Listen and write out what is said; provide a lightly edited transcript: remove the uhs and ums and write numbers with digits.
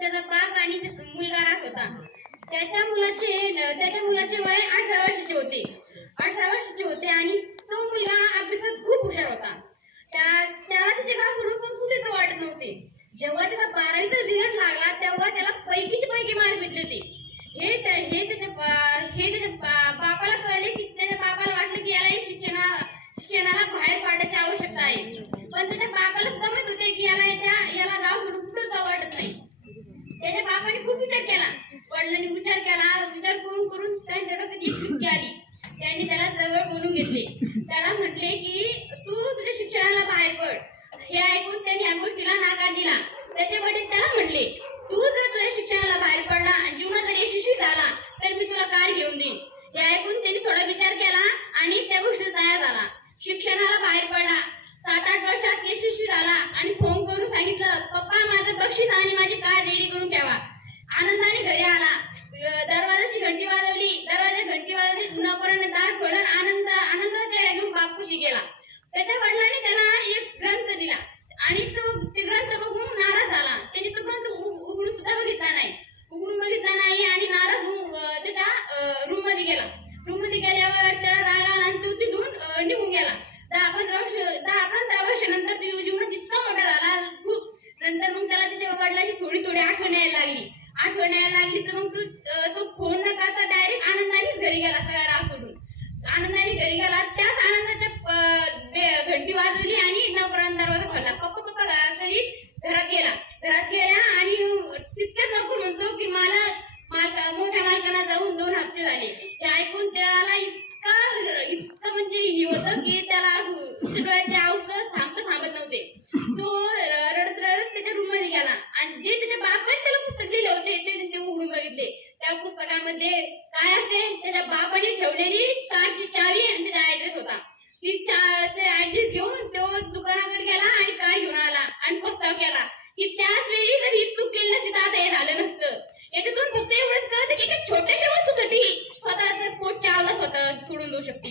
त्याचा बाप आणि मुलगा राहत होता. त्याच्या मुलाचे वय 18 वर्षाचे होते. 18 वर्षाचे होते आणि तो मुलगा अभ्यासात खूप हुशार होता. त्याला त्याचे गाव सोडून पण कुठेच वाटत नव्हते. जेव्हा त्याला 12वीचा रिझल्ट लागला तेव्हा त्याला पैकीचे पैकी मार्क भेटले होते. हे त्याच्या बापाला कळले की त्याच्या बापाला वाटलं की याला शिक्षणाला बाहेर पाडायची आवश्यकता आहे. पण त्याच्या बापाला समजत होते की याला गाव सोडून कुठं जाऊ वाटत नाही. त्याच्या बापाने खूप विचार केला. वडिलांनी विचार करून त्यांच्या डोक्यात एक युक्ती आली. त्यांनी त्याला जवळ बोलून घेतले. त्याला म्हटले की तू तुझ्या शिक्षणाला बाहेर पड. हे ऐकून त्यांनी या गोष्टीला नकार दिला. त्याचे वडील त्याला म्हटले, तू जर तुझ्या शिक्षणाला बाहेर पडला आणि जीवनात जर यशस्वी झाला तर मी तुला कार घेऊन देईन. हे ऐकून त्यांनी थोडा विचार केला आणि त्या गोष्टीत तयार झाला. शिक्षणाला बाहेर पडला. 7-8 वर्षात यशस्वी झाला आणि फोन करून सांगितलं, पप्पा माझं बक्षीस आणि माझी कार रेडी करून ठेवा. आनंदाने घरी आला. दरवाजाची घंटी वाजवली. नोकराने दार खोलून आनंदाच्या चेहरा घेऊन बापूशी गेला. त्याच्या वडिलांनी त्याला एक ग्रंथ दिला आणि ते ग्रंथ बघून नाराज झाला. त्याने तो ग्रंथ उघडून सुद्धा बघितला नाही आणि नाराज होऊन त्याच्या रूम मध्ये गेल्यावर त्याला राग आला आणि तो तिथून निघून गेला. 10-15 वर्षानंतर तो जीवनात इतका मोठा झाला खूप. नंतर मग त्याला त्याच्या वडिलांची थोडी आठवण यायला लागली तर मग तो फोन न करता डायरेक्ट आनंदानेच घरी गेला. सगळा राग सोडून आनंदाने घरी गेला. त्याच आनंदाच्या घंटी वाजवली आणि नोकराने दरवाजा खोलला. पप्पा घरात गेला आणि तितक्याच नोकर म्हणतो की मला मोठ्या मालकांना जाऊन 2 हप्ते झाले. हे ऐकून त्याला इतकं म्हणजे हे होतं की त्याला डोळ्याचे आऊस थांबत नव्हते. तो रडत त्याच्या रूम मध्ये गेला आणि जे त्याच्या बापाने त्याला पुस्तक लिहिले होते ते उघडून बघितले. त्या पुस्तकामध्ये काय असते, त्याच्या बापाने ठेवलेली कारची चावी आणि त्याचा ऍड्रेस होता. ऍड्रेस घेऊन तो दुकानाकडे गेला आणि कार घेऊन आला आणि प्रस्ताव केला की त्याच वेळी जर ही चूक केली नसती तर आता हे झालं नसतं. याच्यातून फक्त एवढंच कळतं की एका छोट्याशा वस्तूसाठी स्वतःचं पोट चावला स्वतः सोडून देऊ शकते.